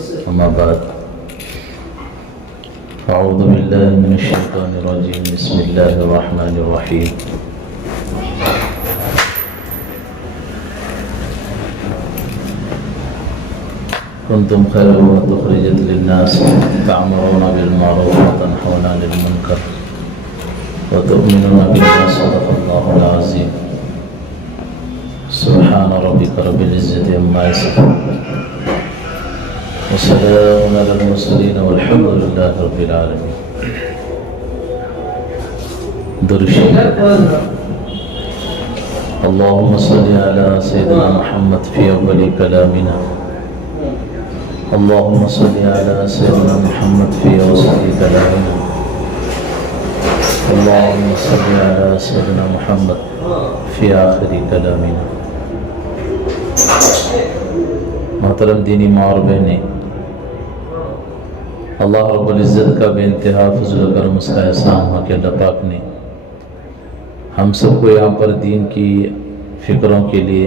أما بعد أعوذ بالله من الشيطان الرجيم بسم الله الرحمن الرحيم كنتم خير أمة أخرجت للناس تأمرون بالمعروف وتنهون عن المنكر وتؤمنون بالله صدق الله العظيم سبحان ربك رب العزة عما يصفون وسلام على المرسلين والحمد لله رب العالمين. درشید اللهم صل على سيدنا محمد في أول كلامنا اللهم صل على سيدنا محمد في وسط كلامنا اللهم صل على سيدنا محمد في آخر كلامنا. محترم دینی ماں اور بہنیں، اللہ رب العزت کا بے انتہا فضل و کرم اس کا احسان ہوا کہ اللہ پاک نے ہم سب کو یہاں پر دین کی فکروں کے لیے،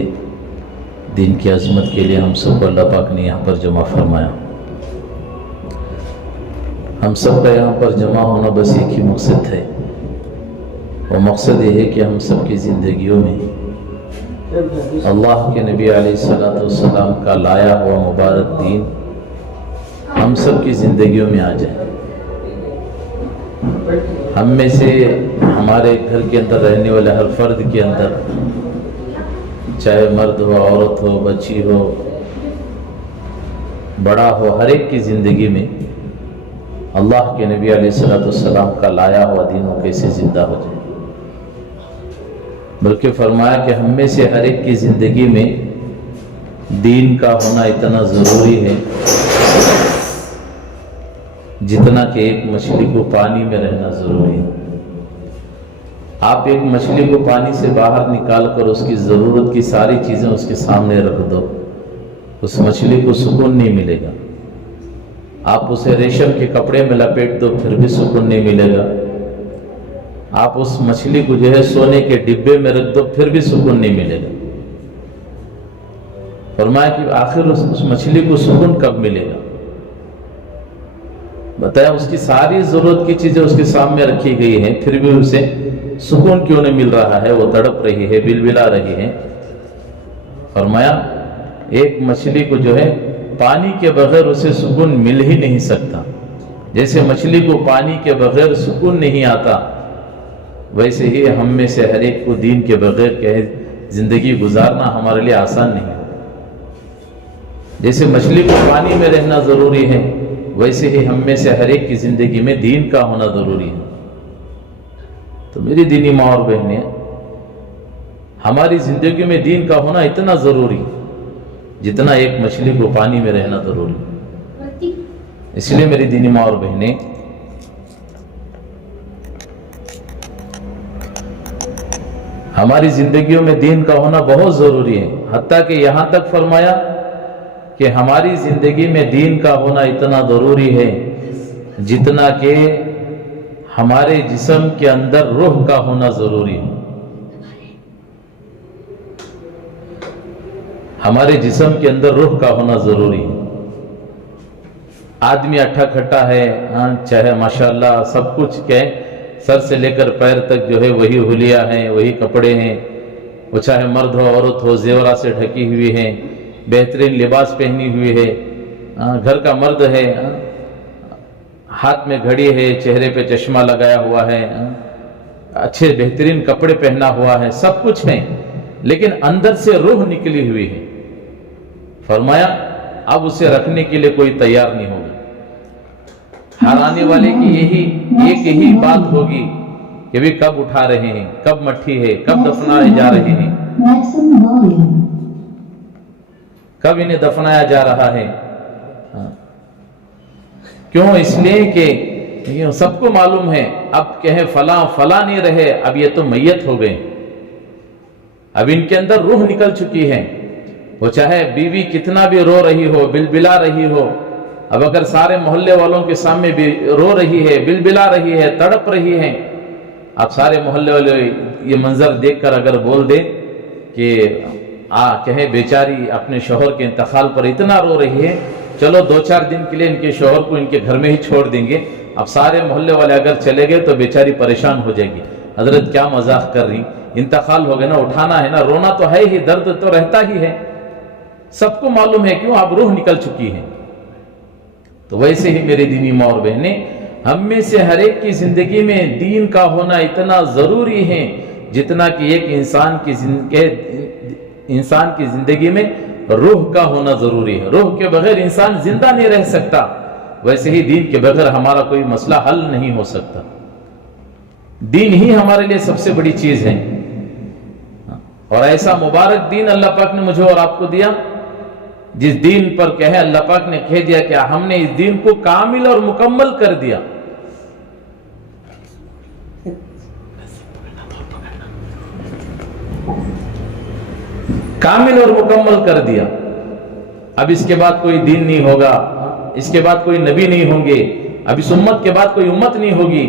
دین کی عظمت کے لیے ہم سب کو اللہ پاک نے یہاں پر جمع فرمایا. ہم سب کا یہاں پر جمع ہونا بس ایک ہی مقصد ہے، وہ مقصد یہ ہے کہ ہم سب کی زندگیوں میں اللہ کے نبی علیہ السلام کا لایا ہوا مبارک دین ہم سب کی زندگیوں میں آ جائے. ہم میں سے ہمارے گھر کے اندر رہنے والے ہر فرد کے اندر، چاہے مرد ہو، عورت ہو، بچی ہو، بڑا ہو، ہر ایک کی زندگی میں اللہ کے نبی علیہ السلام کا لایا ہوا دین وہ کیسے زندہ ہو جائے. بلکہ فرمایا کہ ہم میں سے ہر ایک کی زندگی میں دین کا ہونا اتنا ضروری ہے جتنا کہ ایک مچھلی کو پانی میں رہنا ضروری ہے. آپ ایک مچھلی کو پانی سے باہر نکال کر اس کی ضرورت کی ساری چیزیں اس کے سامنے رکھ دو، اس مچھلی کو سکون نہیں ملے گا. آپ اسے ریشم کے کپڑے میں لپیٹ دو پھر بھی سکون نہیں ملے گا. آپ اس مچھلی کو جو ہے سونے کے ڈبے میں رکھ دو پھر بھی سکون نہیں ملے گا. فرمایا کہ آخر اس مچھلی کو سکون کب ملے گا؟ بتایا اس کی ساری ضرورت کی چیزیں اس کے سامنے رکھی گئی ہیں، پھر بھی اسے سکون کیوں نہیں مل رہا ہے؟ وہ تڑپ رہی ہے، بلبلا رہی ہے. فرمایا ایک مچھلی کو جو ہے پانی کے بغیر اسے سکون مل ہی نہیں سکتا. جیسے مچھلی کو پانی کے بغیر سکون نہیں آتا، ویسے ہی ہم میں سے ہر ایک کو دین کے بغیر زندگی گزارنا ہمارے لیے آسان نہیں ہے. جیسے مچھلی کو پانی میں رہنا ضروری ہے، ویسے ہی ہم میں سے ہر ایک کی زندگی میں دین کا ہونا ضروری ہے. تو میری دینی ماں اور بہنیں، ہماری زندگی میں دین کا ہونا اتنا ضروری جتنا ایک مچھلی کو پانی میں رہنا ضروری. اس لیے میری دینی ماں اور بہنیں، ہماری زندگیوں میں دین کا ہونا بہت ضروری ہے. حتیٰ کہ یہاں تک فرمایا کہ ہماری زندگی میں دین کا ہونا اتنا ضروری ہے جتنا کہ ہمارے جسم کے اندر روح کا ہونا ضروری ہے. ہمارے جسم کے اندر روح کا ہونا ضروری ہے. آدمی اٹھا کھٹا ہے، چاہے ماشاءاللہ سب کچھ کہیں، سر سے لے کر پیر تک جو ہے وہی حلیہ ہیں، وہی کپڑے ہیں، وہ چاہے مرد ہو عورت ہو زیورات سے ڈھکی ہوئی ہیں، بہترین لباس پہنی ہوئی ہے، گھر کا مرد ہے، ہاتھ میں گھڑی ہے، چہرے پہ چشمہ لگایا ہوا ہے، اچھے بہترین کپڑے پہنا ہوا ہے، سب کچھ ہے، لیکن اندر سے روح نکلی ہوئی ہے. فرمایا اب اسے رکھنے کے لیے کوئی تیار نہیں ہوگا. ہر آنے والے کی یہی بات ہوگی کہ بھی کب اٹھا رہے ہیں، کب مٹھی ہے، کب دفنائے جا رہے ہیں، کب انہیں دفنایا جا رہا ہے. کیوں؟ اس لیے کہ سب کو معلوم ہے اب کہیں فلاں نہیں رہے، اب یہ تو میت ہو گئے. اب ان کے اندر روح نکل چکی ہے. وہ چاہے بیوی کتنا بھی رو رہی ہو، بلبلا رہی ہو، اب اگر سارے محلے والوں کے سامنے بھی رو رہی ہے، بلبلا رہی ہے، تڑپ رہی ہے، اب سارے محلے والے یہ منظر دیکھ کر اگر بول دے کہ کہیں بیچاری اپنے شوہر کے انتقال پر اتنا رو رہی ہے، چلو 2-4 دن کے لیے ان کے شوہر کو ان کے گھر میں ہی چھوڑ دیں گے، اب سارے محلے والے اگر چلے گئے تو بیچاری پریشان ہو جائے گی، حضرت کیا مذاق کر رہی، انتقال ہو گیا نا، اٹھانا ہے نا، رونا تو ہے ہی، درد تو رہتا ہی ہے، سب کو معلوم ہے کیوں، اب روح نکل چکی ہے۔ تو ویسے ہی میرے دینی ماں اور بہنیں، ہم میں سے ہر ایک کی زندگی میں دین کا ہونا اتنا ضروری ہے جتنا کہ ایک انسان کی زندگی میں روح کا ہونا ضروری ہے۔ روح کے بغیر انسان زندہ نہیں رہ سکتا، ویسے ہی دین کے بغیر ہمارا کوئی مسئلہ حل نہیں ہو سکتا۔ دین ہی ہمارے لیے سب سے بڑی چیز ہے، اور ایسا مبارک دین اللہ پاک نے مجھے اور آپ کو دیا، جس دین پر کہے اللہ پاک نے کہہ دیا کہ ہم نے اس دین کو کامل اور مکمل کر دیا۔ کامل اور مکمل کر دیا، اب اس کے بعد کوئی دین نہیں ہوگا، اس کے بعد کوئی نبی نہیں ہوں گے، اب اس امت کے بعد کوئی امت نہیں ہوگی۔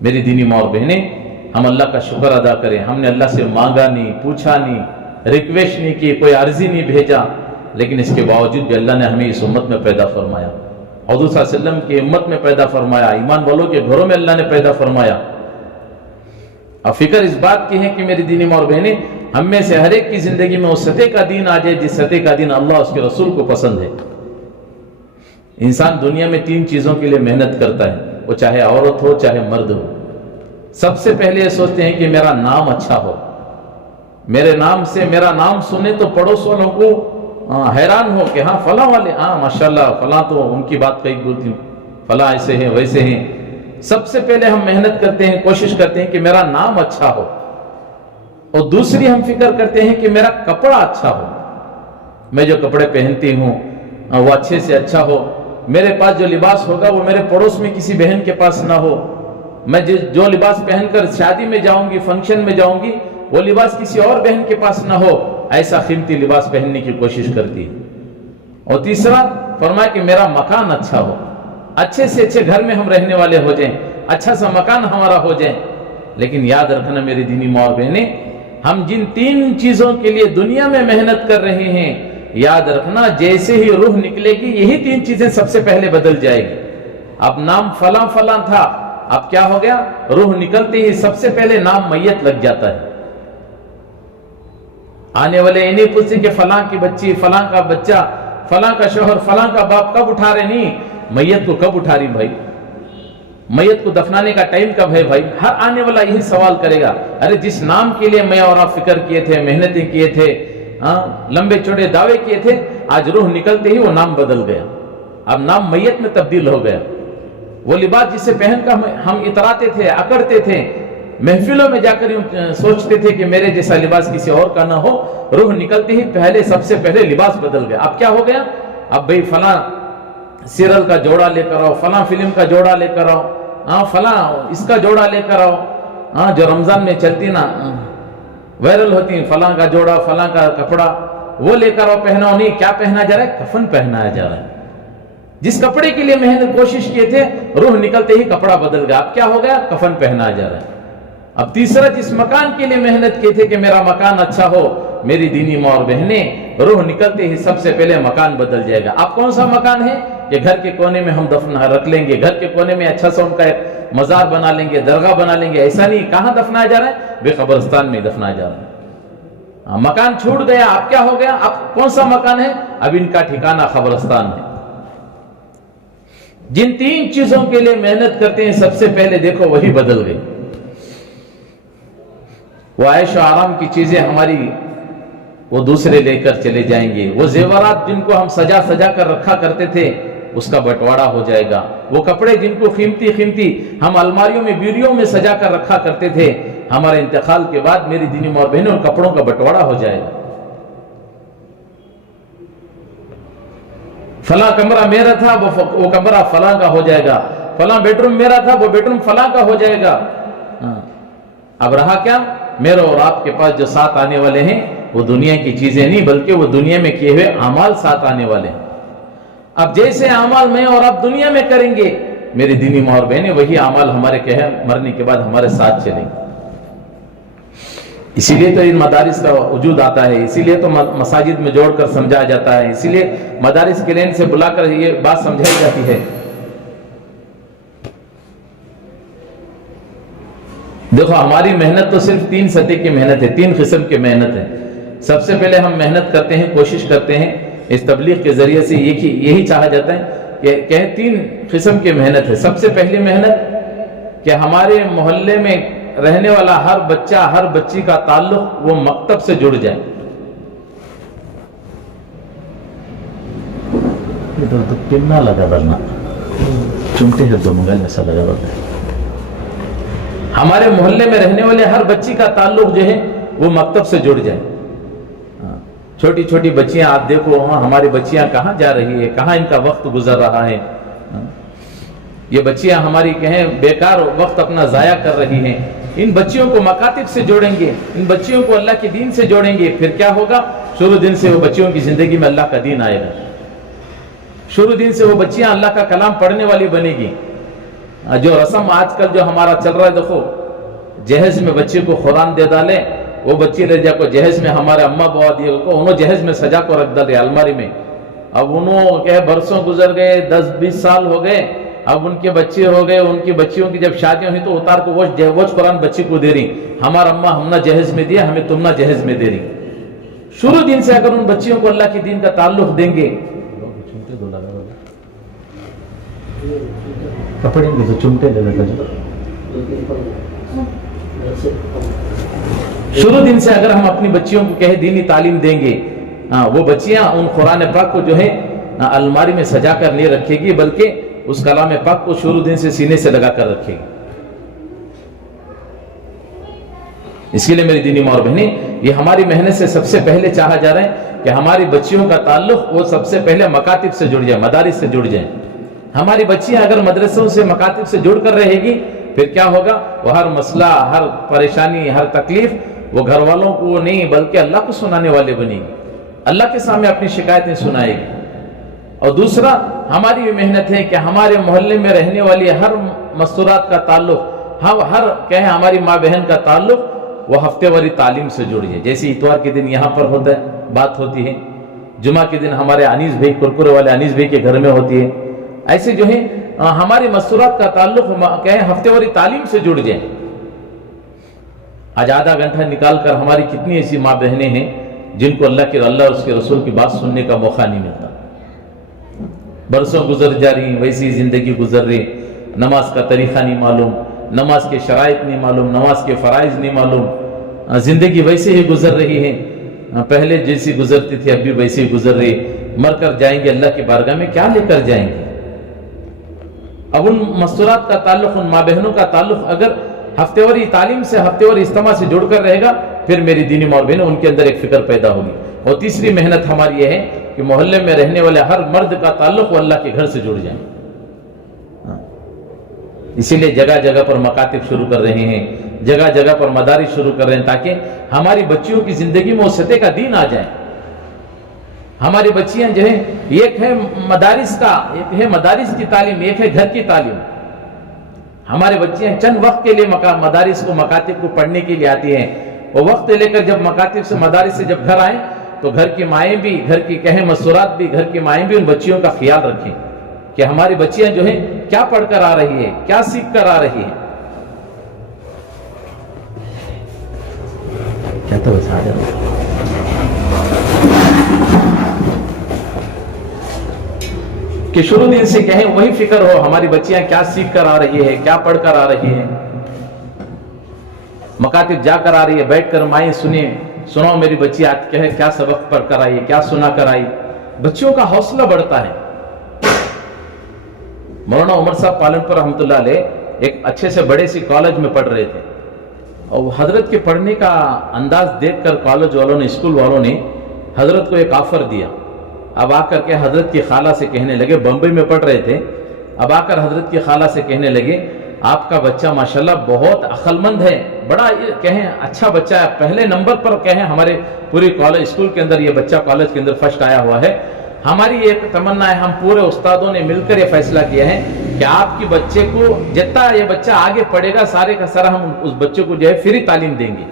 میری دینی ماں اور بہنیں، ہم اللہ کا شکر ادا کریں، ہم نے اللہ سے مانگا نہیں، پوچھا نہیں، ریکویسٹ نہیں کی، کوئی عرضی نہیں بھیجا، لیکن اس کے باوجود بھی اللہ نے ہمیں اس امت میں پیدا فرمایا، حضور صلی اللہ علیہ وسلم کی امت میں پیدا فرمایا، ایمان والوں کے گھروں میں اللہ نے پیدا فرمایا۔ اب فکر اس بات کی ہے کہ میری دینی ماں اور بہنیں، ہم میں سے ہر ایک کی زندگی میں اس سطح کا دین آ جائے جس سطح کا دین اللہ اس کے رسول کو پسند ہے۔ انسان دنیا میں 3 چیزوں کے لیے محنت کرتا ہے، وہ چاہے عورت ہو چاہے مرد ہو۔ سب سے پہلے یہ سوچتے ہیں کہ میرا نام اچھا ہو، میرے نام سے میرا نام سنے تو پڑوس والوں کو حیران ہو کہ ہاں فلاں والے، ہاں ماشاءاللہ فلاں تو ان کی بات کئی بولتی ہوں، فلاں ایسے ہیں ویسے ہیں۔ سب سے پہلے ہم محنت کرتے ہیں، کوشش کرتے ہیں کہ میرا نام اچھا ہو، اور دوسری ہم فکر کرتے ہیں کہ میرا کپڑا اچھا ہو، میں جو کپڑے پہنتی ہوں وہ اچھے سے اچھا ہو، میرے پاس جو لباس ہوگا وہ میرے پڑوس میں کسی بہن کے پاس نہ ہو، میں جو لباس پہن کر شادی میں جاؤں گی، فنکشن میں جاؤں گی، وہ لباس کسی اور بہن کے پاس نہ ہو، ایسا قیمتی لباس پہننے کی کوشش کرتی ہے۔ اور تیسرا فرمایا کہ میرا مکان اچھا ہو، اچھے سے اچھے گھر میں ہم رہنے والے ہو جائیں، اچھا سا مکان ہمارا ہو جائے۔ لیکن یاد رکھنا میری دینی ماں اور بہنیں، ہم جن 3 چیزوں کے لیے دنیا میں محنت کر رہے ہیں، یاد رکھنا جیسے ہی روح نکلے گی یہی 3 چیزیں سب سے پہلے بدل جائے گی۔ اب نام فلاں فلاں تھا، اب کیا ہو گیا، روح نکلتے ہی سب سے پہلے نام میت لگ جاتا ہے۔ آنے والے انہیں پوچھتے کہ فلاں کی بچی، فلاں کا بچہ، فلاں کا شوہر، فلاں کا باپ کب اٹھا رہے؟ نہیں، میت کو کب اٹھا رہی بھائی، میت کو دفنانے کا ٹائم کب ہے بھائی؟ ہر آنے والا یہی سوال کرے گا، ارے جس نام کے لیے میں اور آپ فکر کیے تھے، محنتیں کیے تھے، لمبے چوڑے دعوے کیے تھے، آج روح نکلتے ہی وہ نام بدل گیا، اب نام میت میں تبدیل ہو گیا۔ وہ لباس جسے پہن کر ہم اتراتے تھے، اکڑتے تھے، محفلوں میں جا کر سوچتے تھے کہ میرے جیسا لباس کسی اور کا نہ ہو، روح نکلتے ہی پہلے سب سے پہلے لباس بدل گیا۔ اب کیا ہو گیا، اب بھئی فلاں سیریل کا جوڑا لے کر آؤ، فلاں فلم کا جوڑا لے کر آؤ، فلاں اس کا جوڑا لے کر آؤ، جو رمضان میں چلتی نا وائرل ہوتی ہیں، فلاں کا جوڑا، فلاں کا کپڑا، وہ لے کر آؤ، پہناؤ۔ نہیں، کیا پہنا جا رہا ہے؟ کفن پہنایا جا رہا ہے۔ جس کپڑے کے لیے محنت کوشش کیے تھے، روح نکلتے ہی کپڑا بدل گیا، اب کیا ہو گیا، کفن پہنایا جا رہا ہے۔ اب تیسرا، جس مکان کے لیے محنت کی تھے کہ میرا مکان اچھا ہو، میری دینی ماں اور بہنیں، روح نکلتے ہی سب سے پہلے مکان بدل جائے گا۔ اب کون سا مکان ہے کہ گھر کے کونے میں ہم دفن رکھ لیں گے، گھر کے کونے میں اچھا سا ان کا ایک مزار بنا لیں گے، درگاہ بنا لیں گے، ایسا نہیں، کہاں دفنایا جا رہا ہے؟ بے قبرستان میں دفنایا جا رہا ہے۔ مکان چھوٹ گیا، اب کیا ہو گیا، اب کون سا مکان ہے؟ اب ان کا ٹھکانہ قبرستان ہے۔ جن 3 چیزوں کے لیے محنت کرتے ہیں سب سے پہلے دیکھو وہی بدل گئی۔ وہ عیش و آرام کی چیزیں ہماری وہ دوسرے لے کر چلے جائیں گے، وہ زیورات جن کو ہم سجا سجا کر رکھا کرتے تھے اس کا بٹوارا ہو جائے گا، وہ کپڑے جن کو قیمتی ہم الماریوں میں بیڑیوں میں سجا کر رکھا کرتے تھے، ہمارے انتقال کے بعد میری دینی ماں اور بہنوں ان کپڑوں کا بٹوارا ہو جائے گا۔ فلاں کمرہ میرا تھا، وہ کمرہ فلاں کا ہو جائے گا، فلاں بیڈ روم میرا تھا، وہ بیڈ روم فلاں کا ہو جائے گا۔ اب رہا کیا، میرے اور آپ کے پاس جو ساتھ آنے والے ہیں وہ دنیا کی چیزیں نہیں بلکہ وہ دنیا میں کیے ہوئے اعمال ساتھ آنے والے ہیں۔ اب جیسے اعمال میں اور آپ دنیا میں کریں گے میری دینی ماں اور بہنیں، وہی اعمال ہمارے مرنے کے بعد ہمارے ساتھ چلیں گے۔ اسی لیے تو ان مدارس کا وجود آتا ہے, اسی لیے تو مساجد میں جوڑ کر سمجھایا جاتا ہے, اسی لیے مدارس کے لین سے بلا کر یہ بات سمجھائی جاتی ہے. دیکھو ہماری محنت تو صرف 3 سطح کی محنت ہے, 3 قسم کی محنت ہے. سب سے پہلے ہم محنت کرتے ہیں, کوشش کرتے ہیں اس تبلیغ کے ذریعے سے, یہی چاہا جاتا ہے کہ 3 قسم کی محنت ہے. سب سے پہلی محنت کہ ہمارے محلے میں رہنے والا ہر بچہ, ہر بچی کا تعلق وہ مکتب سے جڑ جائے. ادھر تو پننا لگا ورنہ چمٹے ہے دو منگل ایسا لگا ورنہ. ہمارے محلے میں رہنے والے ہر بچی کا تعلق جو ہے وہ مکتب سے جڑ جائے. چھوٹی چھوٹی بچیاں آپ دیکھو, ہماری بچیاں کہاں جا رہی ہے, کہاں ان کا وقت گزر رہا ہے. یہ بچیاں ہماری کہیں بیکار وقت اپنا ضائع کر رہی ہیں. ان بچیوں کو مکاتب سے جوڑیں گے, ان بچیوں کو اللہ کے دین سے جوڑیں گے, پھر کیا ہوگا؟ شروع دن سے وہ بچیوں کی زندگی میں اللہ کا دین آئے گا. شروع دن سے وہ بچیاں اللہ کا کلام پڑھنے والی بنے گی. جو رسم آج کل جو ہمارا چل رہا ہے, دیکھو جہیز میں بچے کو قرآن دے ڈالے, وہ بچی لے جا کو جہیز میں ہمارے اماں بوا دیے کو انہوں جہیز میں سجا کو رکھ ڈالے الماری میں. اب انہوں کہ برسوں گزر گئے, 10-20 سال ہو گئے, اب ان کے بچے ہو گئے, ان کی بچیوں کی جب شادیاں ہوئی تو اتار کو وہ قرآن بچی کو دے رہی, ہمارا اماں ہم نہ جہیز میں دیا, ہمیں تم نہ جہیز میں دے رہی. شروع دن سے اگر ان بچیوں کو اللہ کے دین کا تعلق دیں گے, کپڑے تو چمٹے لے لگا, شروع دن سے اگر ہم اپنی بچیوں کو کہے دینی تعلیم دیں گے, وہ بچیاں ان قرآن پاک کو جو ہے الماری میں سجا کر نہیں رکھے گی, بلکہ اس کلام پاک کو شروع دن سے سینے سے لگا کر رکھے گی. اس کے لیے میری دینی ماں اور بہنیں, یہ ہماری محنت سے سب سے پہلے چاہا جا رہا ہے کہ ہماری بچیوں کا تعلق وہ سب سے پہلے مکاتب سے جڑ جائے, مدارس سے جڑ جائیں. ہماری بچیاں اگر مدرسوں سے مکاتب سے جڑ کر رہے گی, پھر کیا ہوگا؟ وہ ہر مسئلہ, ہر پریشانی, ہر تکلیف وہ گھر والوں کو نہیں بلکہ اللہ کو سنانے والے بنے گی, اللہ کے سامنے اپنی شکایتیں سنائے گی. اور دوسرا ہماری یہ محنت ہے کہ ہمارے محلے میں رہنے والی ہر مستورات کا تعلق, ہر کہیں ہماری ماں بہن کا تعلق وہ ہفتے واری تعلیم سے جڑ جائے. جیسے اتوار کے دن یہاں پر ہوتا ہے, بات ہوتی ہے, جمعہ کے دن ہمارے انیس بھائی, کرکرے والے انیس بھائی کے گھر میں ہوتی ہے. ایسے جو ہے ہماری مستورات کا تعلق کہیں ہفتے واری تعلیم سے جڑ جائیں. آج آدھا گھنٹہ نکال کر ہماری کتنی ایسی ماں بہنیں ہیں جن کو اللہ اور اس کے رسول کی بات سننے کا موقع نہیں ملتا. برسوں گزر جا رہی, ویسی زندگی گزر رہی, نماز کا طریقہ نہیں معلوم, نماز کے شرائط نہیں معلوم, نماز کے فرائض نہیں معلوم, زندگی ویسے ہی گزر رہی ہے, پہلے جیسی گزرتی تھی اب بھی ویسے ہی گزر رہی. مر کر جائیں گے اللہ کی بارگاہ میں, کیا لے کر جائیں گے؟ اب ان مستورات کا تعلق, ان ماں بہنوں کا تعلق اگر ہفتے واری تعلیم سے, ہفتے واری اجتماع سے جڑ کر رہے گا, پھر میری دینی ماں اور بہنیں ان کے اندر ایک فکر پیدا ہوگی. اور تیسری محنت ہماری یہ ہے کہ محلے میں رہنے والے ہر مرد کا تعلق وہ اللہ کے گھر سے جڑ جائیں. اسی لیے جگہ جگہ پر مکاتب شروع کر رہے ہیں, جگہ جگہ پر مدارس شروع کر رہے ہیں, تاکہ ہماری بچیوں کی زندگی میں اس سطح کا دین آ جائے. ہماری بچیاں جو ہیں, ایک ہے مدارس کا, ایک ہے مدارس کی تعلیم, ایک ہے گھر کی تعلیم. ہمارے بچیاں چند وقت کے لیے مدارس کو, مکاتب کو پڑھنے کے لیے آتی ہیں, وہ وقت لے کر جب مکاتب سے, مدارس سے جب گھر آئیں تو گھر کی مائیں بھی, گھر کی کہیں مستورات بھی, گھر کی مائیں بھی ان بچیوں کا خیال رکھیں کہ ہماری بچیاں جو ہیں کیا پڑھ کر آ رہی ہے, کیا سیکھ کر آ رہی ہے. کیا تو بس آ جاتا کہ شروع دن سے کہیں وہی فکر ہو, ہماری بچیاں کیا سیکھ کر آ رہی ہے, کیا پڑھ کر آ رہی ہے. مکاتب جا کر آ رہی ہے, بیٹھ کر مائیں سنو میری بچی آج کیا سبق پڑھ کر آئی ہے, کیا سنا کر آئی. بچیوں کا حوصلہ بڑھتا ہے. مولانا عمر صاحب پالنپور رحمۃ اللہ علیہ ایک اچھے سے بڑے سی کالج میں پڑھ رہے تھے, اور حضرت کے پڑھنے کا انداز دیکھ کر کالج والوں نے, اسکول والوں نے حضرت کو ایک آفر دیا. اب آ کر کے حضرت کی خالہ سے کہنے لگے, بمبئی میں پڑھ رہے تھے, اب آ کر حضرت کی خالہ سے کہنے لگے, آپ کا بچہ ماشاءاللہ بہت عقل مند ہے, بڑا کہیں اچھا بچہ ہے, پہلے نمبر پر کہیں ہمارے پوری کالج اسکول کے اندر یہ بچہ کالج کے اندر فرسٹ آیا ہوا ہے. ہماری ایک تمنا ہے, ہم پورے استادوں نے مل کر یہ فیصلہ کیا ہے کہ آپ کی بچے کو جتنا یہ بچہ آگے پڑھے گا, سارے کا سارا ہم اس بچے کو جو ہے فری تعلیم دیں گے.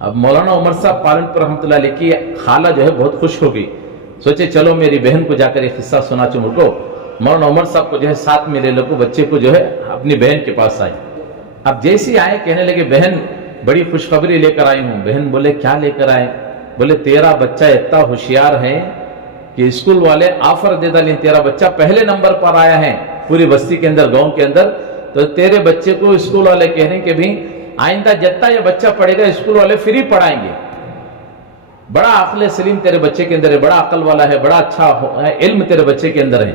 اب مولانا عمر صاحب پالنپور رحمۃ اللہ علیہ کی خالہ جو ہے بہت خوش ہو گئی, سوچے چلو میری بہن کو جا کر ایک قصہ سنا چوں کو. مولانا عمر صاحب کو جو ہے ساتھ میں لے لے کو بچے کو جو ہے اپنی بہن کے پاس آئے. اب جیسے آئے کہنے لگے بہن بڑی خوشخبری لے کر آئی ہوں. بہن بولے کیا لے کر آئے؟ بولے تیرا بچہ اتنا ہوشیار ہے کہ اسکول والے آفر دے ڈالیں, تیرا بچہ پہلے نمبر پر آیا ہے پوری بستی کے اندر, گاؤں کے اندر. تو تیرے بچے کو اسکول والے کہہ رہے ہیں کہ بھی آئندہ جتنا یہ بچہ پڑھے گا اسکول والے فری پڑھائیں گے. بڑا عقل سلیم تیرے بچے کے اندر ہے, بڑا عقل والا ہے, بڑا اچھا علم تیرے بچے کے اندر ہے.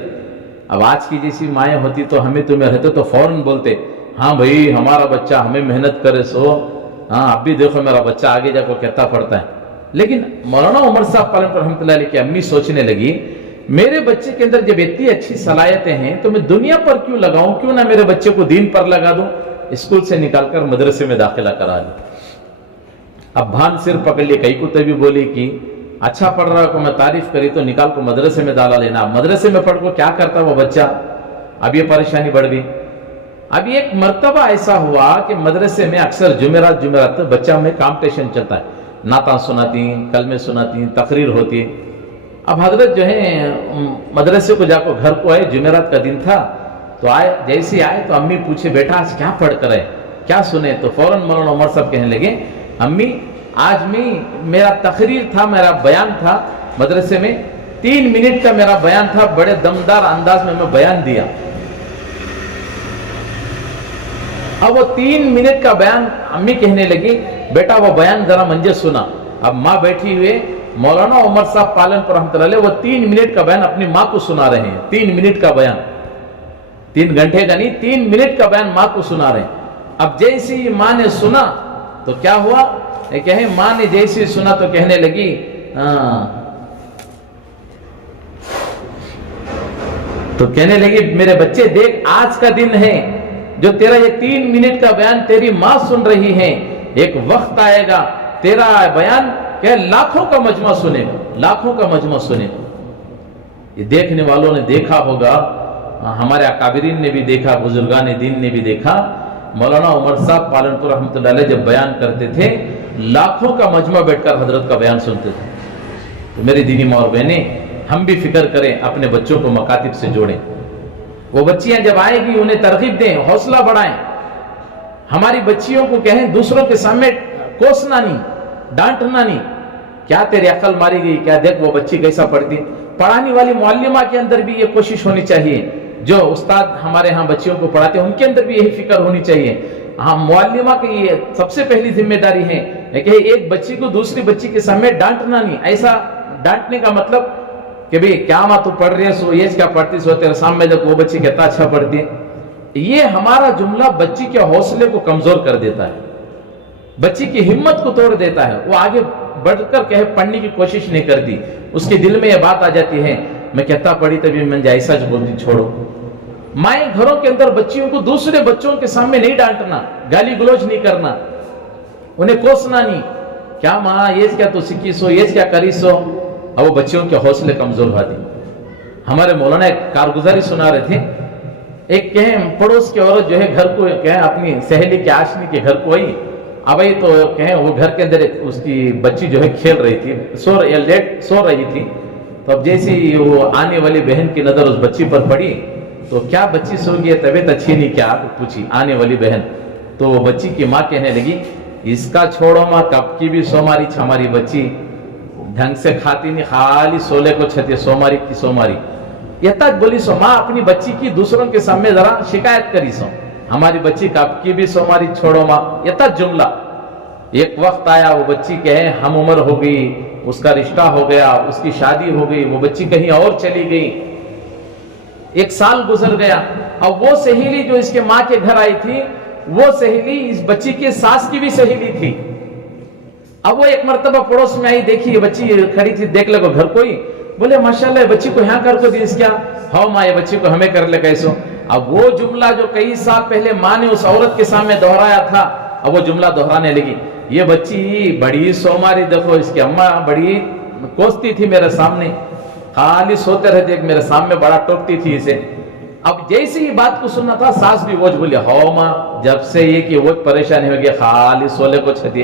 اب آج کی جیسی مائیں ہوتی تو ہمیں تمہیں رہتے تو فوراً بولتے ہاں بھائی ہمارا بچہ ہمیں محنت کرے سو, ہاں اب بھی دیکھو میرا بچہ آگے جا کر کہتا پڑھتا ہے. لیکن مولانا عمر صاحب پالنپور رحمۃ اللہ علیہ کی امی سوچنے لگی میرے بچے کے اندر جب اتنی اچھی صلاحیتیں ہیں تو میں دنیا پر کیوں لگاؤں, کیوں نہ میرے بچے کو دین پر لگا دوں, اسکول سے نکال کر مدرسے میں داخلہ کرا دوں. اب بھان سر پکڑ لیے, کئی کو تبھی بولی کہ اچھا پڑھ رہا کو میں تعریف کری تو نکال کو مدرسے میں ڈالا لینا. اب مدرسے میں پڑھ کو کیا کرتا وہ بچہ, اب یہ پریشانی بڑھ گئی. اب ایک مرتبہ ایسا ہوا کہ مدرسے میں اکثر جمعرات بچہ میں کمپٹیشن چلتا ہے, نعتیں سناتی, کلمے سناتی, تقریر ہوتی. اب حضرت جو ہے مدرسے کو جا کر گھر کو آئے, جمعرات کا دن تھا تو آئے. جیسے آئے تو امی پوچھے بیٹا آج کیا پڑھ کر آئے, کیا سنے؟ تو فوراً مولانا عمر صاحب کہنے لگے امی آج میرا تقریر تھا, میرا بیان تھا مدرسے میں, 3 منٹ کا میرا بیان تھا, بڑے دمدار انداز میں بیان دیا. اب وہ 3 منٹ کا بیان امی کہنے لگی بیٹا وہ بیان ذرا منجے سنا. اب ماں بیٹھی ہوئے, مولانا عمر صاحب پالنپور رحمۃ اللہ علیہ وہ 3 منٹ کا بیان اپنی ماں کو سنا رہے ہیں. 3 منٹ کا بیان, 3 گھنٹے کا نہیں, 3 منٹ کا بیان ماں کو سنا رہے ہیں. اب جیسی ماں نے سنا تو کیا ہوا, کہیں ماں نے جیسی سنا تو کہنے لگی تو کہنے لگی میرے بچے دیکھ آج کا دن ہے جو تیرا یہ 3 منٹ کا بیان تیری ماں سن رہی ہے, ایک وقت آئے گا تیرا بیان کہ لاکھوں کا مجمع سنے گا, لاکھوں کا مجمع سنے گا. یہ دیکھنے والوں نے دیکھا ہوگا, ہمارے اکابرین نے بھی دیکھا, بزرگان دین نے بھی دیکھا. مولانا عمر صاحب پالنپور رحمۃ اللہ علیہ جب بیان کرتے تھے لاکھوں کا مجمع بیٹھ کر حضرت کا بیان سنتے تھے. تو میری دینی ماں اور بہنیں ہم بھی فکر کریں, اپنے بچوں کو مکاتب سے جوڑیں. وہ بچیاں جب آئے گی انہیں ترغیب دیں, حوصلہ بڑھائیں. ہماری بچیوں کو کہیں دوسروں کے سامنے کوسنا نہیں, ڈانٹنا نہیں. کیا تیری عقل ماری گئی, کیا دیکھ وہ بچی کیسا پڑھتی. پڑھانے والی معلمہ کے اندر بھی یہ کوشش ہونی چاہیے, جو استاد ہمارے ہاں بچیوں کو پڑھاتے ہیں ان کے اندر بھی یہی فکر ہونی چاہیے. ہاں معلمہ کی یہ سب سے پہلی ذمہ داری ہے کہ ایک بچی کو دوسری بچی کے سامنے ڈانٹنا نہیں. ایسا ڈانٹنے کا مطلب کہ بھئی کیا ماں تو پڑھ رہی ہے سو یہ کیا پڑھتی سو, تیرے سامنے جب وہ بچی کہتا اچھا پڑھتی ہے. یہ ہمارا جملہ بچی کے حوصلے کو کمزور کر دیتا ہے, بچی کی ہمت کو توڑ دیتا ہے. وہ آگے بڑھ کر کہے پڑھنے کی کوشش نہیں کرتی, اس کے دل میں یہ بات آ جاتی ہے میں کہتا پڑھی تبھی میں ایسا بولتی. چھوڑو, مائیں گھروں کے اندر بچیوں کو دوسرے بچوں کے سامنے نہیں ڈانٹنا, گالی گلوچ نہیں کرنا, انہیں کوسنا نہیں. کیا ماں یہ کیا تو سیکھی سو, یہ کیا کری سو. اب وہ بچیوں کے حوصلے کمزور ہوا دی. ہمارے مولانا ایک کارگزاری سنا رہے تھے, ایک کہیں پڑوس کی عورت جو ہے گھر کو کہیں اپنی سہیلی کے آشنی کے گھر کو آئی. اب تو کہیں وہ گھر کے اندر اس کی بچی جو ہے کھیل رہی تھی, لیٹ سو رہی تھی. تو اب جیسی وہ آنے والی بہن کی نظر اس بچی پر پڑی تو کیا بچی سو گئی, طبیعت اچھی نہیں کیا پوچھی آنے والی بہن. تو وہ بچی کی ماں کہنے لگی اس کا چھوڑو ماں, کب کی بھی سوماری ہماری بچی ڈھنگ سے کھاتی نہیں, خالی سولے کو چھتی, سوماری کی سوماری. یہ تک بولی سو ماں اپنی بچی کی دوسروں کے سامنے ذرا شکایت کری سو, ہماری بچی کب کی بھی سوماری چھوڑو ماں. یہ تک جملہ. ایک وقت آیا وہ بچی کہے ہم عمر ہو گئی, اس کا رشتہ ہو گیا, اس کی شادی ہو گئی, وہ بچی کہیں اور چلی گئی. 1 سال گزر گیا. اب وہ سہیلی جو اس کے ماں کے گھر آئی تھی وہ سہیلی اس بچی کے ساس کی بھی سہیلی تھی. اب وہ ایک مرتبہ پڑوس میں آئی, دیکھی یہ بچی کھڑی تھی, دیکھ لگو گھر کوئی, بولے ماشاءاللہ یہ بچی کو یہاں کر کو دی اس کیا, ہاؤ ماں یہ بچی کو ہمیں کر لے کیسو. اب وہ جملہ جو کئی سال پہلے ماں نے اس عورت کے سامنے دہرایا تھا اب وہ جملہ دہرانے لگی. یہ بچی بڑی سوماری, دیکھو اس کی اماں بڑی کوستی تھی میرے سامنے, خالی سوتے رہتے میرے سامنے, بڑا ٹوکتی تھی اسے. اب جیسے ہی بات کو سننا تھا ساس بھی وہ بولی ہاؤ ماں, جب سے یہ کہ وہ پریشانی ہو گئی خالی سولے کو چھتی.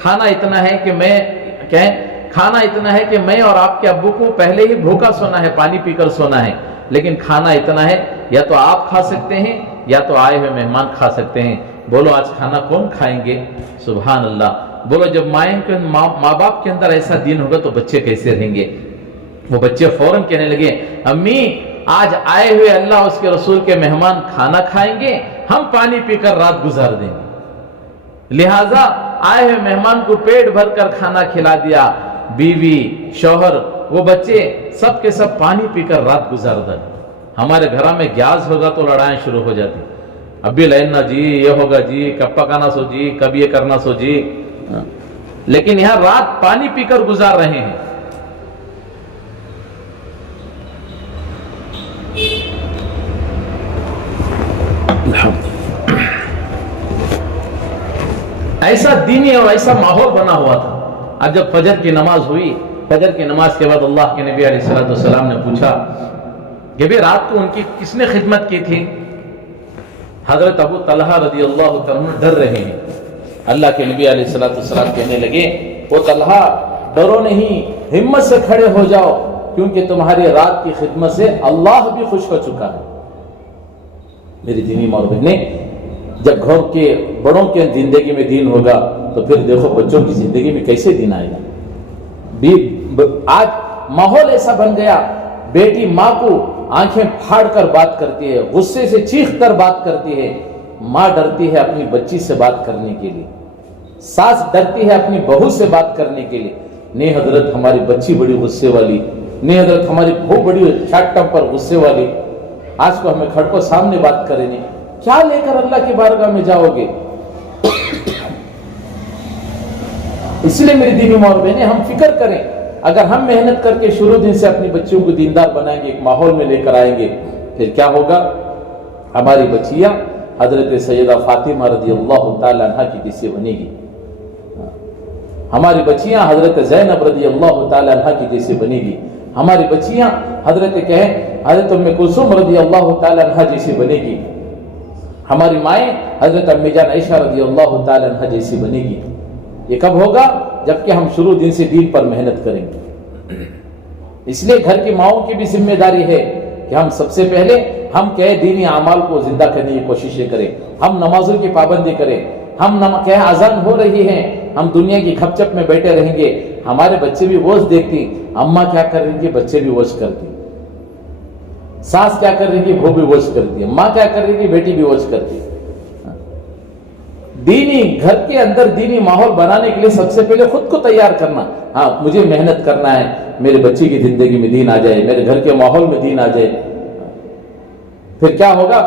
کھانا اتنا ہے کہ میں اور آپ کے ابو کو پہلے ہی بھوکا سونا ہے، پانی پی کر سونا ہے، لیکن کھانا اتنا ہے یا تو آپ کھا سکتے ہیں یا تو آئے ہوئے مہمان کھا سکتے ہیں۔ بولو آج کھانا کون کھائیں گے؟ سبحان اللہ۔ بولو جب ماں باپ کے اندر ایسا دین ہوگا تو بچے کیسے رہیں گے؟ وہ بچے فوراً کہنے لگے امی آج آئے ہوئے اللہ اس کے رسول کے مہمان کھانا کھائیں گے، ہم پانی پی کر رات گزار دیں گے۔ لہٰذا آئے ہوئے مہمان کو پیٹ بھر کر کھانا کھلا دیا، بیوی، شوہر، وہ بچے سب کے سب پانی پی کر رات گزار دیں۔ ہمارے گھر میں گیس ہوگا تو لڑائیں شروع ہو جاتی، ابھی لینا جی، یہ ہوگا جی، کب پکانا سو جی، کب یہ کرنا سو جی، لیکن یہاں رات پانی پی کر گزار رہے ہیں۔ ایسا دینی اور ایسا ماحول بنا ہوا تھا۔ اب جب فجر کی نماز ہوئی، فجر کی نماز کے بعد اللہ کے نبی علیہ السلام نے پوچھا کہ بھی رات کو ان کی کس نے خدمت کی تھی؟ حضرت ابو طلحہ رضی اللہ تعالیٰ ڈر رہے ہیں۔ اللہ کے نبی علیہ السلام کہنے لگے وہ طلحہ ڈرو نہیں، ہمت سے کھڑے ہو جاؤ، کیونکہ تمہاری رات کی خدمت سے اللہ بھی خوش ہو چکا ہے۔ میری دینی ماں اور بہنیں، جب گھر کے بڑوں کے زندگی میں دین ہوگا تو پھر دیکھو بچوں کی زندگی میں کیسے دین آئے گا۔ آج ماحول ایسا بن گیا، بیٹی ماں کو آنکھیں پھاڑ کر بات کرتی ہے، غصے سے چیخ کر بات کرتی ہے۔ ماں ڈرتی ہے اپنی بچی سے بات کرنے کے لیے، ساس ڈرتی ہے اپنی بہو سے بات کرنے کے لیے۔ نہیں حضرت ہماری بچی بڑی غصے والی، نہیں حضرت ہماری بہو بڑی شارٹ ٹیمپر غصے والی، آج کو ہمیں کھڑ کو سامنے بات کریں نہیں، کیا لے کر اللہ کی بارگاہ میں جاؤ گے؟ اس لیے میری دینی ماں اور بہنیں، ہم فکر کریں، اگر ہم محنت کر کے شروع دن سے اپنی بچیوں کو دیندار بنائیں گے، ایک ماحول میں لے کر آئیں گے، پھر کیا ہوگا؟ ہماری بچیاں حضرت سیدہ فاطمہ رضی اللہ تعالی عنہ کی جیسے بنے گی، ہماری بچیاں حضرت زینب رضی اللہ تعالی عنہ کی جیسے بنے گی، ہماری بچیاں حضرت ام کلثوم رضی اللہ تعالی عنہ جیسے بنے گی، ہماری مائیں حضرت امی جان عائشہ رضی اللہ تعالی عنہ جیسی بنے گی۔ یہ کب ہوگا؟ جبکہ ہم شروع دن سے دین پر محنت کریں گے۔ اس لیے گھر کی ماؤں کی بھی ذمہ داری ہے کہ ہم سب سے پہلے ہم دینی اعمال کو زندہ کرنے کی کوششیں کریں، ہم نمازوں کی پابندی کریں، ہم اذان ہو رہی ہے، ہم دنیا کی کھپ چپ میں بیٹھے رہیں گے، ہمارے بچے بھی ووش دیکھتی، اماں کیا کر رہی ہے بچے بھی ووش کرتی، ساس کیا کر رہی ہے وہ بھی ووش کرتی ہے، ماں کیا کر رہی ہے بیٹی بھی ووش کرتی ہے۔ دینی گھر کے اندر دینی ماحول بنانے کے لیے سب سے پہلے خود کو تیار کرنا، ہاں مجھے محنت کرنا ہے، میرے بچے کی زندگی میں دین آ جائے، میرے گھر کے ماحول میں دین آ جائے، پھر کیا ہوگا؟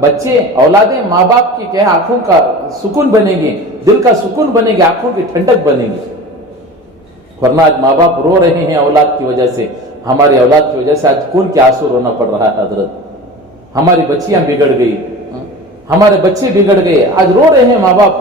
بچے اولادیں ماں باپ کی آنکھوں کا سکون بنے گی، دل کا سکون بنے گی، آنکھوں کی ٹھنڈک بنے گی۔ ورنہ آج ماں باپ رو رہے ہیں اولاد کی وجہ سے، ہماری اولاد کی وجہ سے آج خون کے آنسو رونا پڑ رہا ہے حضرت، ہماری بچیاں بگڑ گئی، ہمارے بچے بگڑ گئے، آج رو رہے ہیں ماں باپ۔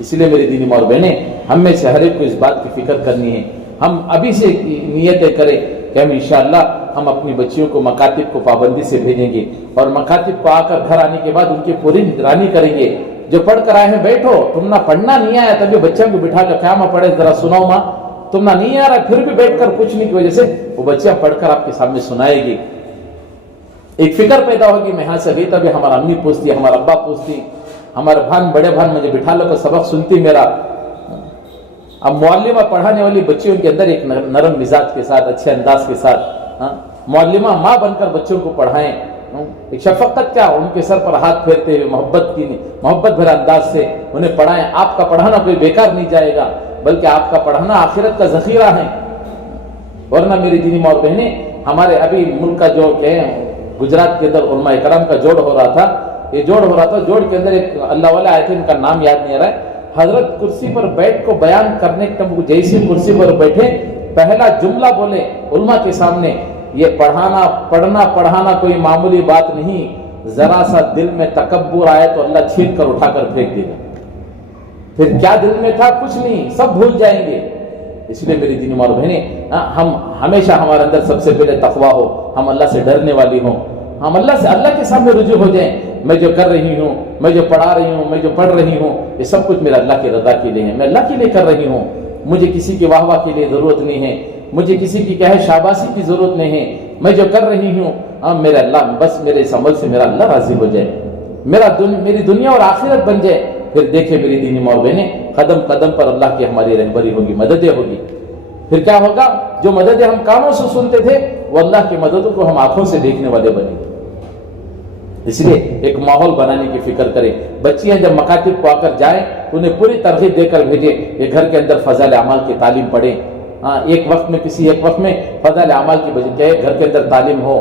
اس لیے میری دینی ماں اور بہنیں، ہم میں سے ہر ایک کو اس بات کی فکر کرنی ہے، ہم ابھی سے نیتیں کریں کہ ہم انشاءاللہ ہم اپنی بچیوں کو مکاتب کو پابندی سے بھیجیں گے، اور مکاتب کو آ کر گھر آنے کے بعد ان کی پوری نگرانی کریں گے۔ جو پڑھ کر آئے ہیں بیٹھو، تم نہ پڑھنا نہیں آیا تبھی بچوں کو بٹھا کر کیا ماں پڑھے ذرا سناؤ ماں، تم نہ نہیں آ رہا پھر بھی بیٹھ کر پوچھنے کی وجہ سے وہ بچیاں پڑھ کر آپ کے سامنے سنائے گی، ایک فکر پیدا ہوگی، میں یہاں سے گئی تبھی ہمارا امی پوچھتی، ہمارا ابا پوچھتی، ہمارے بڑے بھان مجھے بٹھا لو کر سبق سنتی میرا۔ اب معلمہ پڑھانے والی بچیوں کے اندر ایک نرم مزاج کے ساتھ، اچھے انداز کے ساتھ معلمہ ماں بن کر بچوں کو پڑھائیں، ایک شفقت کیا ان کے سر پر ہاتھ پھیرتے ہوئے محبت بھرا انداز سے انہیں پڑھائیں۔ آپ کا پڑھانا کوئی بیکار نہیں جائے گا، بلکہ آپ کا پڑھانا آخرت کا ذخیرہ ہے۔ ورنہ میری دینی ماں اور بہنیں، ہمارے ابھی ملک کا جو گجرات کے اندر علماء کرام کا جوڑ ہو رہا تھا، جوڑ کے اندر ایک اللہ والا آئے تھے، ان کا نام یاد نہیں آ رہا ہے، حضرت کرسی پر بیٹھ کو بیان کرنے کے جیسی کرسی پر بیٹھے پہلا جملہ بولے علماء کے سامنے، یہ پڑھانا کوئی معمولی بات نہیں، ذرا سا دل میں تکبر آئے تو اللہ چھین کر اٹھا کر پھینک دے گا۔ پھر کیا دل میں تھا کچھ نہیں، سب بھول جائیں گے۔ اس لیے میری دینی ماں اور بہنیں، ہم ہمیشہ ہمارے اندر سب سے پہلے تقویٰ ہو، ہم اللہ سے ڈرنے والی ہوں، ہم اللہ کے سامنے رجوع ہو جائیں۔ میں جو کر رہی ہوں، میں جو پڑھا رہی ہوں، میں جو پڑھ رہی ہوں، یہ سب کچھ میرا اللہ کی رضا کے لیے ہے، میں اللہ کے لیے کر رہی ہوں، مجھے کسی کی واہ واہ کے لیے ضرورت نہیں ہے، مجھے کسی کی کہے شاباشی کی ضرورت نہیں ہے، میں جو کر رہی ہوں میرا اللہ، بس میرے اس عمل سے میرا اللہ راضی ہو جائے، میری دنیا اور آخرت بن جائے۔ پھر دیکھیں میری دینی ماں بہنیں، قدم قدم پر اللہ کی ہماری رہبری ہوگی، مددیں ہوگی۔ پھر کیا ہوگا؟ جو مددیں ہم کانوں سے سنتے تھے وہ اللہ کی مددوں کو ہم آنکھوں سے دیکھنے والے بنیں گے۔ اس لیے ایک ماحول بنانے کی فکر کریں۔ بچیاں جب مکاتب کو آ کر جائیں تو انہیں پوری ترغیب دے کر بھیجیں کہ گھر کے اندر فضائل اعمال کی تعلیم پڑھیں۔ ایک وقت میں فضائل اعمال کی بجائے گھر کے اندر تعلیم ہو۔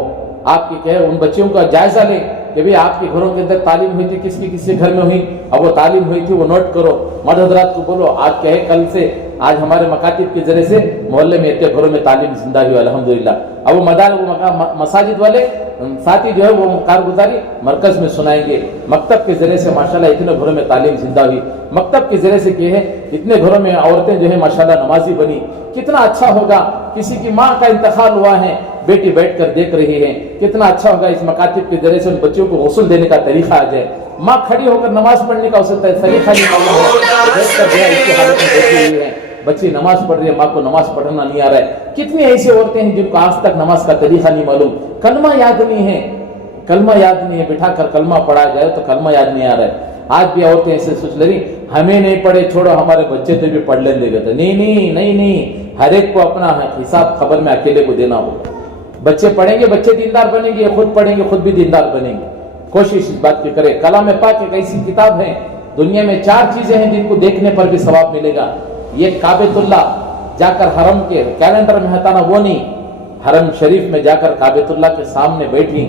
آپ کی کہے ان بچیوں کا جائزہ لیں کہ بھی آپ کے گھروں کے اندر تعلیم ہوئی تھی، کس کی گھر میں ہوئی، اب وہ تعلیم ہوئی تھی وہ نوٹ کرو، مرد حضرات کو بولو آج کہے کل سے آج ہمارے مکاتب کے ذریعے سے محلے میں اتنے گھروں میں تعلیم زندہ ہوئی الحمدللہ۔ اب وہ مساجد والے ساتھی جو ہے وہ کارگزاری مرکز میں سنائیں گے، مکتب کے ذریعے سے ماشاءاللہ اتنے گھروں میں تعلیم زندہ ہوئی، مکتب کے ذریعے سے کیا ہے اتنے گھروں میں عورتیں جو ہے ماشاءاللہ نمازی بنی۔ کتنا اچھا ہوگا، کسی کی ماں کا انتقال ہوا ہے، بیٹی بیٹھ کر دیکھ رہی ہے، کتنا اچھا ہوگا اس مکاتب کے ذریعے سے ان بچوں کو غسل دینے کا طریقہ آ جائے، ماں کھڑی ہو کر نماز پڑھنے کا اسے طریقہ نہیں معلوم ہے، بیٹھ کر اس کی حالت میں بیٹھی ہوئی ہے، بچی نماز پڑھ رہی ہے، ماں کو نماز پڑھنا نہیں آ رہا ہے۔ کتنی ایسی عورتیں ہیں جن کو آج تک نماز کا طریقہ نہیں معلوم، کلمہ یاد نہیں ہے، بٹھا کر کلمہ پڑھا جائے تو کلمہ یاد نہیں آ رہا ہے۔ آج بھی عورتیں ایسے سوچ لے رہی ہمیں نہیں پڑھے چھوڑو ہمارے بچے تو بھی پڑھ لیں گے، نہیں، ہر ایک کو اپنا حساب خبر میں اکیلے کو دینا ہوگا۔ بچے پڑھیں گے، بچے دیندار بنیں گے، خود پڑھیں گے، خود بھی دیندار بنیں گے۔ کوشش اس بات کی کرے۔ کلام پاک ایک ایسی کتاب ہے، دنیا میں 4 چیزیں ہیں جن کو دیکھنے پر بھی ثواب ملے گا۔ یہ کعبۃ اللہ جا کر حرم کے کیلنڈر میں ہٹانا وہ نہیں، حرم شریف میں جا کر کعبۃ اللہ کے سامنے بیٹھی،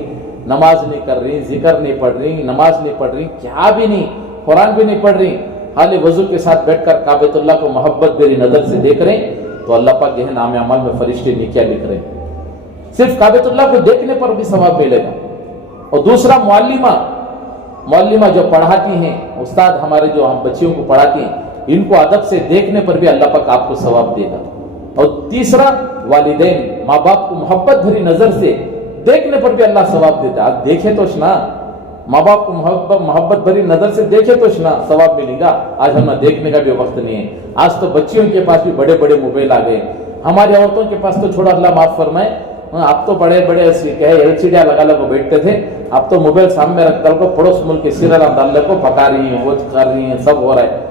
نماز نہیں کر رہی، ذکر نہیں پڑھ رہی، نماز نہیں پڑھ رہی، کیا بھی نہیں، قرآن بھی نہیں پڑھ رہی، خالی وضو کے ساتھ بیٹھ کر کعبۃ اللہ کو محبت بھری نظر سے دیکھ رہے ہیں تو اللہ پاک یہ نام اعمال میں فرشتے نیکیاں لکھ رہے ہیں۔ صرف کعبۃ اللہ کو دیکھنے پر بھی ثواب ملے گا۔ اور دوسرا معلمہ جو پڑھاتی ہیں، استاد ہمارے جو ہم بچیوں کو پڑھاتی ہیں، ان کو ادب سے دیکھنے پر بھی اللہ پاک آپ کو ثواب دے گا۔ اور تیسرا والدین، ماں باپ کو محبت بھری نظر سے دیکھنے پر بھی اللہ ثواب دیتا ہے۔ آپ دیکھیں تو شنا، ماں باپ کو محبت بھری نظر سے دیکھے تو شنا ثواب ملے گا۔ آج ہمیں دیکھنے کا بھی وقت نہیں ہے۔ آج تو بچیوں کے پاس بھی بڑے بڑے موبائل آ گئے، ہماری عورتوں کے پاس تو چھوڑا، اللہ معاف فرمائے، اب تو بڑے LCD لگا لگو بیٹھتے تھے، اب تو موبائل سامنے رکھ کر کو پڑوس ملک کے سیریل ڈالنے کو پکا رہی ہیں، وہ کر رہی ہیں، سب ہو رہا ہے۔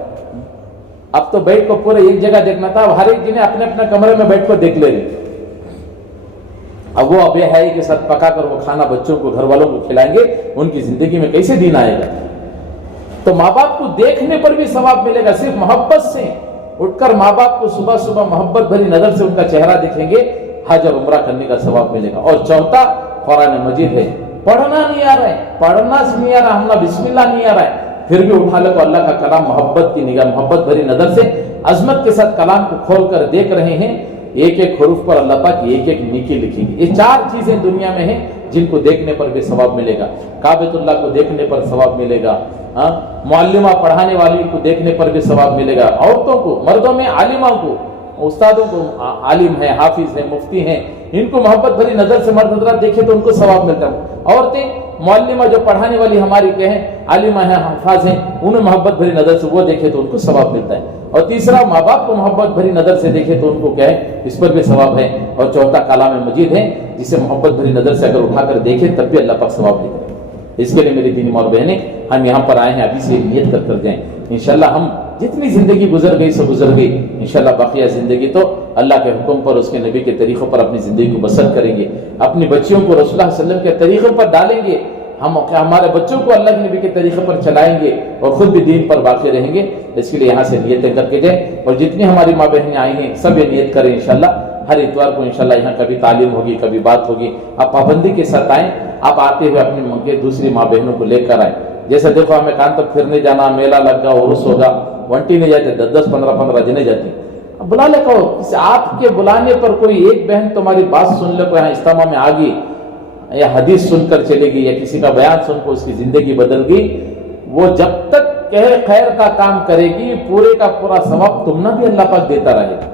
اب تو بیٹھ کو پورے ایک جگہ دیکھنا تھا، اب ہر ایک جنہیں اپنے اپنے کمرے میں بیٹھ کو دیکھ لے رہی۔ اب وہ بے حیائی کے ساتھ پکا کر وہ کھانا بچوں کو، گھر والوں کو کھلائیں گے، ان کی زندگی میں کیسے دین آئے گا؟ تو ماں باپ کو دیکھنے پر بھی ثواب ملے گا، صرف محبت سے اٹھ کر ماں باپ کو صبح صبح محبت بھری نظر سے ان کا چہرہ دیکھیں گے، حج اور عمرہ کرنے کا ثواب ملے گا۔ اور چوتھا قرآن مجید ہے، پڑھنا نہیں آ رہا ہے، پڑھنا نہیں آ رہا، ہمنا بسم اللہ نہیں آ رہا ہے، پھر بھی اٹھا لے کو اللہ کا کلام محبت کی نگاہ، محبت بھری نظر سے عظمت کے ساتھ کلام کو کھول کر دیکھ رہے ہیں، ایک ایک حروف پر اللہ پاک ایک ایک نیکی لکھیں گے۔ یہ 4 چیزیں دنیا میں ہیں جن کو دیکھنے پر بھی ثواب ملے گا۔ کعبۃ اللہ کو دیکھنے پر ثواب ملے گا، معلمہ پڑھانے والی کو دیکھنے پر بھی ثواب ملے گا، عورتوں کو، مردوں میں عالمہ کو، استادوں کو، عالم ہیں، حافظ ہیں، مفتی ہیں، ان کو محبت بھری نظر سے مرد حضرات دیکھے تو ان کو ثواب ملتا ہے۔ عورتیں معلمہ جو پڑھانے والی ہماری کہیں عالمہ ہیں، حافظ ہیں، انہیں محبت بھری نظر سے وہ دیکھے تو ان کو ثواب ملتا ہے۔ اور تیسرا ماں باپ کو محبت بھری نظر سے دیکھے تو ان کو کہیں اس پر بھی ثواب ہے۔ اور چوتھا کلام مجید ہے، جسے محبت بھری نظر سے اگر اٹھا کر دیکھے تب بھی اللہ پاک ثواب دے گا۔ اس کے لیے میری دینی ماں اور بہنیں، ہم یہاں پر آئے ہیں، ابھی سے نیت کر جائیں، انشاءاللہ ہم جتنی زندگی گزر گئی سو گزر گئی، انشاءاللہ باقیہ زندگی تو اللہ کے حکم پر، اس کے نبی کے طریقوں پر اپنی زندگی کو بسر کریں گے، اپنی بچیوں کو رسول اللہ صلی اللہ علیہ وسلم کے طریقوں پر ڈالیں گے، ہم ہمارے بچوں کو اللہ کے نبی کے طریقے پر چلائیں گے اور خود بھی دین پر باقی رہیں گے۔ اس کے لیے یہاں سے نیتیں کر کے جائیں، اور جتنی ہماری ماں بہنیں آئی ہیں سب یہ نیت کریں انشاءاللہ ہر اتوار کو انشاءاللہ یہاں کبھی تعلیم ہوگی، کبھی بات ہوگی، آپ پابندی کے ساتھ آئیں، آپ آتے ہوئے اپنی دوسری ماں بہنوں کو لے کر آئیں۔ جیسے دیکھو ہمیں کان تک پھرنے جانا، میلہ لگ گا، عرس ہوگا، ونٹی نہیں جاتے، 10 15 جنے جاتے، بلا لے کہو، آپ کے بلانے پر کوئی ایک بہن تمہاری بات سن لے کو یہاں اجتماع میں آ گئی، یا حدیث سن کر چلے گی، یا کسی کا بیان سن کو اس کی زندگی بدل گئی، وہ جب تک خیر کا کام کرے گی پورے کا پورا ثواب تم نہ بھی اللہ پاک دیتا رہے گا۔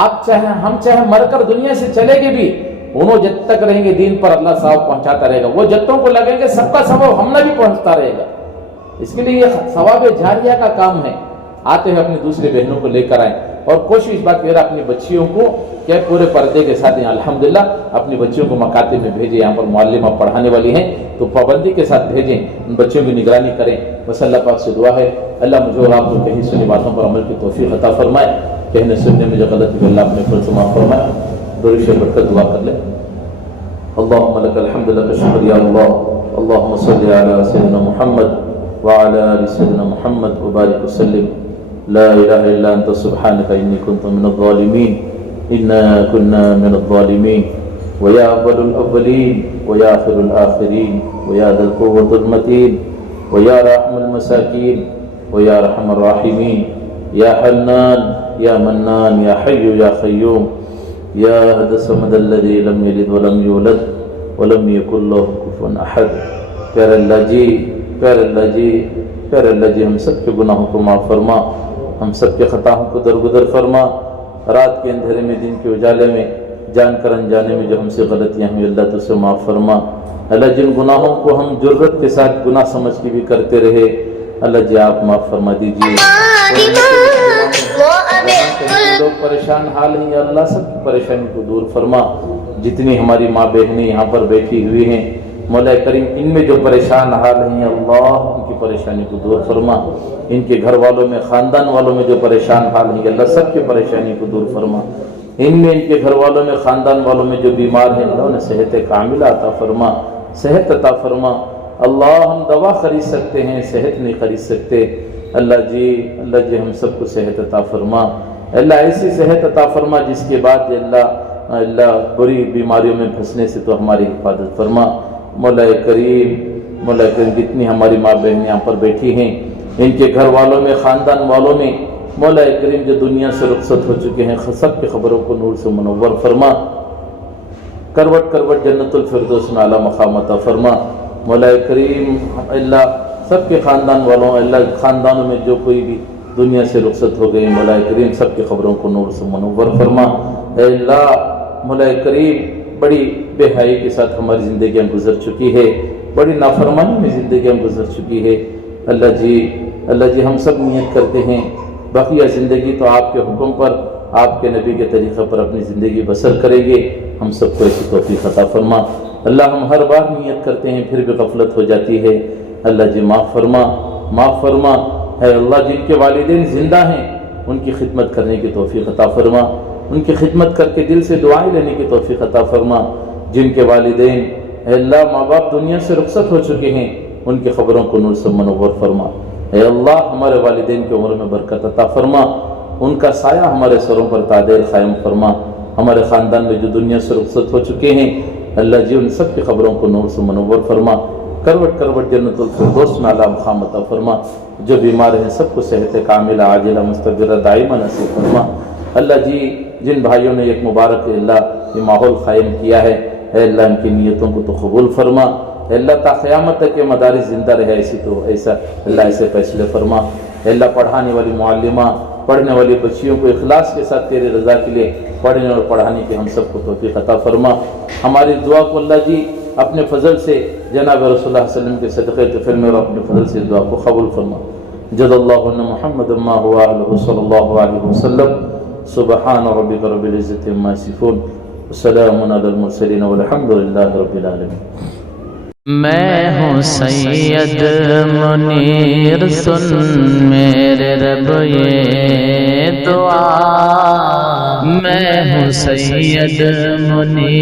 آپ ہم چاہے مر کر دنیا سے چلے گے بھی، انہوں جب تک رہیں گے دین پر اللہ ثواب پہنچاتا رہے گا. وہ جتوں کو لگیں گے سب کا ثواب ہم نہ بھی پہنچتا رہے گا. اس کے لیے یہ ثواب جاریہ کا کام ہے. آتے ہوئے اپنی دوسری بہنوں کو لے کر آئیں اور کوشش اس بات میرا اپنی بچیوں کو کہ پورے پردے کے ساتھ الحمدللہ اپنی بچیوں کو مکاتب میں بھیجیں. یہاں پر معلمہ پڑھانے والی ہیں تو پابندی کے ساتھ بھیجیں, ان بچوں کی نگرانی کریں. بس اللہ پاک سے دعا ہے اللہ مجھے اور آپ کو کہیں سنی باتوں پر عمل کی توفیق عطا فرمائے, کہنے سننے میں جو غلطی اللہ اپنے فرض معاف فرمائے. درود شریف پڑھ کر دعا کر لیں. اللهم لك الحمد لك الشكر يا الله. اللهم صل على سيدنا محمد وعلى آل سيدنا محمد وبارك وسلم. لا إله إلا أنت سبحانك إني كنت من الظالمين. إنا كنا من الظالمين. ويا أول الأولين ويا آخر الآخرين ويا ذا القوة المتين ويا رحم المساكين ويا أرحم الراحمين. يا حنان يا منان يا حي يا قيوم يا أحد الصمد الذي لم يلد ولم يولد ولم يكن له كفوا أحد. پیارے اللہ جی, پیارے اللہ جی, پیارے اللہ جی, ہم سب کے گناہوں کو معاف فرما, ہم سب کے خطاؤں کو درگزر فرما. رات کے اندھیرے میں دن کے اجالے میں جان کر انجانے میں جو ہم سے غلطیاں ہوئی اللہ تو سے معاف فرما. اللہ جن گناہوں کو ہم جرت کے ساتھ گناہ سمجھ کے بھی کرتے رہے اللہ جی آپ معاف فرما دیجیے. لوگ پریشان حال ہیں یا اللہ سب کی پریشانی کو دور فرما. جتنی ہماری ماں بہنیں یہاں پر بیٹھی ہوئی ہیں مولا کریم ان میں جو پریشان حال ہیں اللہ ان کی پریشانی کو دور فرما. ان کے گھر والوں میں خاندان والوں میں جو پریشان حال ہیں اللہ سب کی پریشانی کو دور فرما. ان میں ان کے گھر والوں میں خاندان والوں میں جو بیمار ہیں اللہ انہیں صحت کاملہ عطا فرما, صحت عطا فرما. اللہ ہم دوا خرید سکتے ہیں صحت نہیں خرید سکتے. اللہ جی ہم سب کو صحت عطا فرما. اللہ ایسی صحت عطا فرما جس کے بعد اللہ بری بیماریوں میں پھنسنے سے تو ہماری حفاظت فرما. مولا کریم جتنی ہماری ماں بہن یہاں پر بیٹھی ہیں ان کے گھر والوں میں خاندان والوں میں مولا کریم جو دنیا سے رخصت ہو چکے ہیں سب کی خبروں کو نور سے منور فرما. کروٹ کروٹ جنت الفردوس میں اعلیٰ مقام عطا فرما. مولا کریم اللہ سب کے خاندان والوں اللہ خاندانوں میں جو کوئی بھی دنیا سے رخصت ہو گئے مولا کریم سب کی خبروں کو نور سے منور فرما. اے اللہ مولا کریم بڑی بے حیائی کے ساتھ ہماری زندگیاں گزر چکی ہے, بڑی نافرمانی میں زندگیاں گزر چکی ہے. اللہ جی ہم سب نیت کرتے ہیں بقیہ زندگی تو آپ کے حکم پر آپ کے نبی کے طریقے پر اپنی زندگی بسر کریں گے. ہم سب کو ایسی توفیق عطا فرما. اللہ ہم ہر بار نیت کرتے ہیں پھر بھی غفلت ہو جاتی ہے. اللہ جی معاف فرما, معاف فرما. اے اللہ جن کے والدین زندہ ہیں ان کی خدمت کرنے کی توفیق عطا فرما, ان کی خدمت کر کے دل سے دعائیں لینے کی توفیق عطا فرما. جن کے والدین اے اللہ ماں باپ دنیا سے رخصت ہو چکے ہیں ان کی خبروں کو نور سے منور فرما. اے اللہ ہمارے والدین کی عمر میں برکت عطا فرما, ان کا سایہ ہمارے سروں پر تادیر قائم فرما. ہمارے خاندان میں جو دنیا سے رخصت ہو چکے ہیں اللہ جی ان سب کی خبروں کو نور سے منور فرما. کروٹ کروٹ جنت الفردوس میں اعلیٰ مقام عطا فرما. جو بیمار ہیں سب کو صحت کاملہ عاجلہ مستقبلہ دائمہ نصیب فرما. اللہ جی جن بھائیوں نے ایک مبارک اللہ یہ ماحول قائم کیا ہے اے اللہ ان کی نیتوں کو تو قبول فرما. اے اللہ تا قیامت تک کے مدارس زندہ رہے ایسا اللہ ایسے فیصلے فرما. اے اللہ پڑھانے والی معلمہ پڑھنے والی بچیوں کو اخلاص کے ساتھ تیرے رضا کے لیے پڑھنے اور پڑھانے کی ہم سب کو توفیق عطا فرما. ہماری دعا کو اللہ جی اپنے فضل سے جناب رسول اللہ صلی اللہ علیہ وسلم کے صدقے طفل میں اور اپنے فضل سے دعا کو قبول فرما. جد اللہ محمد ما هو اهله صلی اللہ علیہ وسلم. سبحان ربک رب العزت عما یصفون وسلام علی المرسلین والحمد للہ رب العالمین. میں ہوں سید منیر سن میرے رب یہ دعا. میں ہوں سید منیر